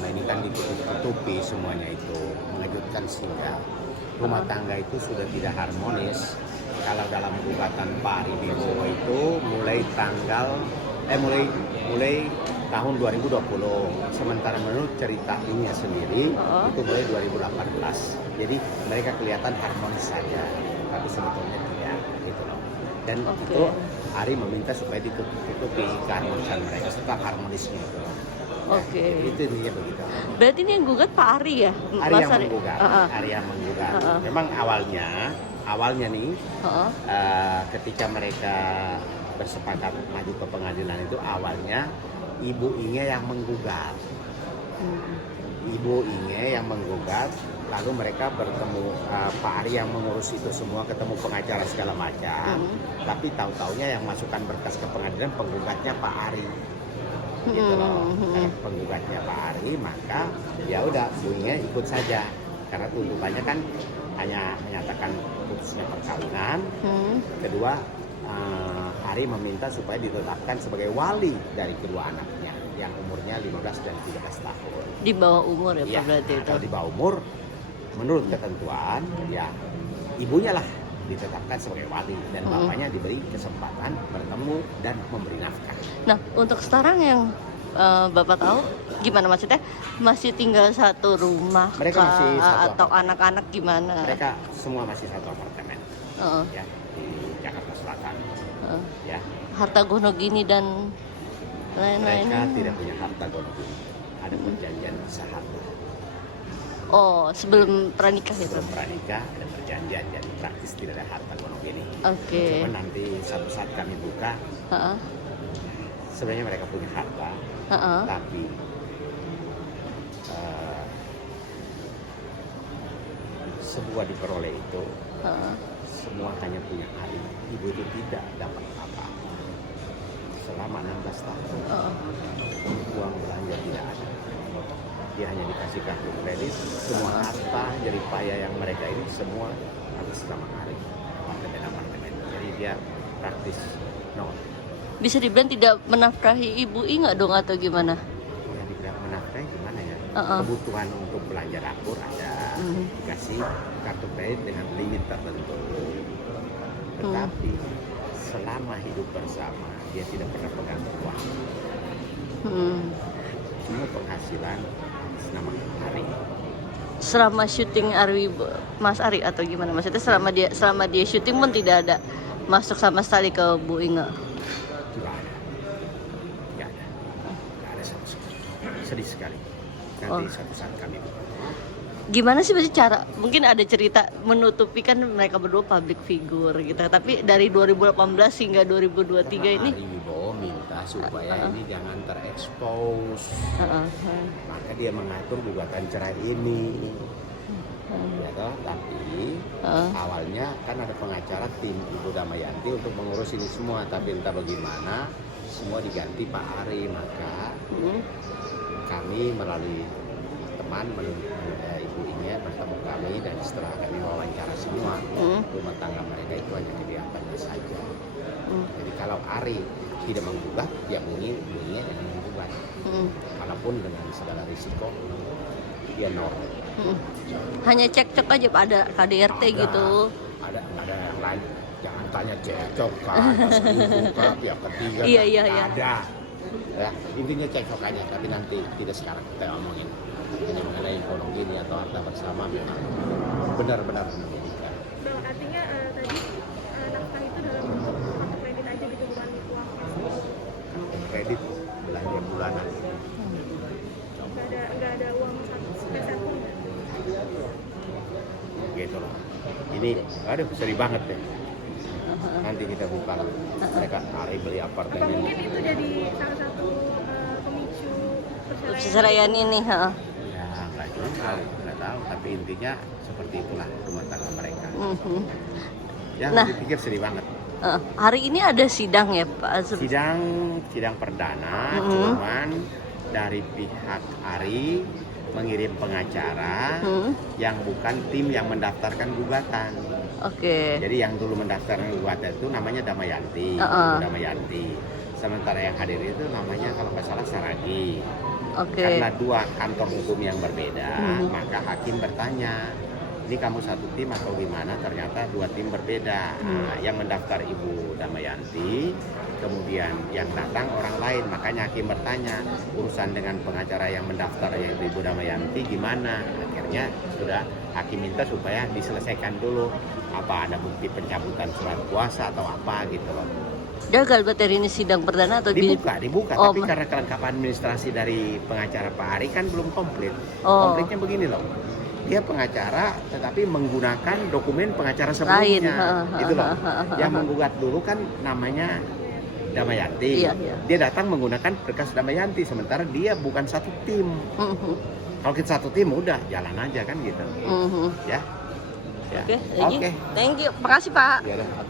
selama ini kan ditutupi semuanya itu, mengejutkan sehingga rumah tangga itu sudah tidak harmonis. Kalau dalam gugatan Pak Ari Wibowo itu mulai tahun 2020. Sementara menurut cerita ini sendiri itu mulai 2018. Jadi mereka kelihatan harmonis saja, tapi sebetulnya tidak gitu loh. Dan itu Ari meminta supaya ditutupi keharmonisan mereka, tetap harmonisnya itu loh. Itu intinya begitu. Berarti ini yang gugat Pak Ari ya? Ari yang menggugat. Ari yang menggugat. Memang awalnya nih ketika mereka bersepakat maju ke pengadilan itu awalnya Ibu Inge yang menggugat. Ibu Inge yang menggugat, lalu mereka bertemu Pak Ari yang mengurus itu semua, ketemu pengacara segala macam. Tapi tahu-taunya yang masukkan berkas ke pengadilan penggugatnya Pak Ari. Gitu loh. Penggugatnya Pak Ari, maka ya udah Bu Inge ikut saja. Karena tuntutannya kan hanya menyatakan putusnya perkawinan. Kedua, Ari meminta supaya ditetapkan sebagai wali dari kedua anaknya yang umurnya 15 dan 13 tahun. Di bawah umur ya Pak berarti itu? Kalau di bawah umur, menurut ketentuan, ya ibunya lah ditetapkan sebagai wali dan bapaknya diberi kesempatan bertemu dan memberi nafkah. Nah, untuk sekarang yang Bapak tahu gimana, maksudnya masih tinggal satu rumah mereka masih atau anak-anak gimana? Mereka semua masih satu apartemen ya, di Jakarta Selatan. Ya. Harta gono gini dan lain-lain. Mereka tidak punya harta gono gini. Ada perjanjian sahabat. Oh, sebelum pranikah ya? Sebelum pranikah ada perjanjian, jadi praktis tidak ada harta gono gini. Oke. Cuma nanti satu saat kami buka, sebenarnya mereka punya harta, tapi sebuah diperoleh itu semua hanya punya Ari. Ibu itu tidak dapat apa-apa selama 16 tahun. Uang belanja tidak ada. Dia hanya dikasih kartu kredit. Semua harta jerih payah yang mereka ini semua atas nama Ari. Apartemen. Jadi dia praktis nol. Bisa dibilang tidak menafkahi Ibu nggak dong atau gimana? Yang dibilang menafkahi gimana ya? Kebutuhan untuk belanja dapur ada, dikasih kartu kredit dengan limit tertentu. Tetapi selama hidup bersama dia tidak pernah pegang uang. Semua penghasilan atas nama Ari. Selama syuting Mas Ari atau gimana? Maksudnya selama dia syuting pun tidak ada masuk sama sekali ke Bu Inge? Tidak ada sama sekali. Sedih sekali. Nanti satu saat kami buka. Gimana sih cara, mungkin ada cerita menutupi, kan mereka berdua public figure gitu, tapi dari 2018 hingga 2023 ini Ari Wibowo minta supaya ini jangan terekspos, maka dia mengatur gugatan cerai ini, ya toh. Tapi awalnya kan ada pengacara tim Ibu Damayanti untuk mengurus ini semua, tapi entah bagaimana semua diganti Pak Ari, maka kami melalui teman Ibu Inge bertemu kami, dan setelah kami wawancara semua rumah tangga mereka itu hanya kelihatannya saja. Jadi kalau Ari tidak menggugat, ya Bu Inge yang menggugat. Walaupun dengan segala risiko dia nol. Hanya cekcok aja Pak, ada KDRT gitu. Ada yang lain, jangan tanya cekcok kan, selingkuh kan, pihak ketiga Iya. ada. Ya, intinya cekcok aja, tapi nanti tidak sekarang kita omongin. Ini mengenai ekonomi ini atau harta bersama memang benar-benar menyedihkan. Bang, artinya tadi nafkah itu dalam kartu kredit aja gitu, bukan uang? Kredit belanja bulanan. Nggak ada uang sepeser pun? Gitu loh. Ini, aduh sedih banget deh. Nanti kita buka mereka Ari beli Apa apartemen. mungkin itu jadi salah satu pemicu Perceraian ini, Ya nggak tahu, tapi intinya seperti itulah rumah tangga mereka. Ya, dipikir sedih banget. Hari ini ada sidang ya Pak? Sidang perdana, cuman dari pihak Ari mengirim pengacara yang bukan tim yang mendaftarkan gugatan. Jadi yang dulu mendaftarkan gugatan itu namanya Damayanti, Damayanti. Sementara yang hadir itu namanya kalau nggak salah Saragi. Oke. Karena dua kantor hukum yang berbeda, maka hakim bertanya, ini kamu satu tim atau gimana? Ternyata dua tim berbeda. Nah, yang mendaftar Ibu Damayanti, kemudian yang datang orang lain. Makanya hakim bertanya, urusan dengan pengacara yang mendaftar yaitu Ibu Damayanti gimana? Akhirnya sudah hakim minta supaya diselesaikan dulu. Apa ada bukti pencabutan surat kuasa atau apa gitu loh. Gagal berarti ini sidang perdana atau Dibuka, Oh, tapi karena kelengkapan administrasi dari pengacara Pak Ari kan belum komplit. Oh. Komplitnya begini loh, dia pengacara tetapi menggunakan dokumen pengacara Lain. sebelumnya, gitu loh. Yang menggugat dulu kan namanya Damayanti, Iya. dia datang menggunakan berkas Damayanti, sementara dia bukan satu tim. Kalau kita satu tim udah jalan aja kan gitu, ya. Oke, thank you. Makasih Pak. Ya udah.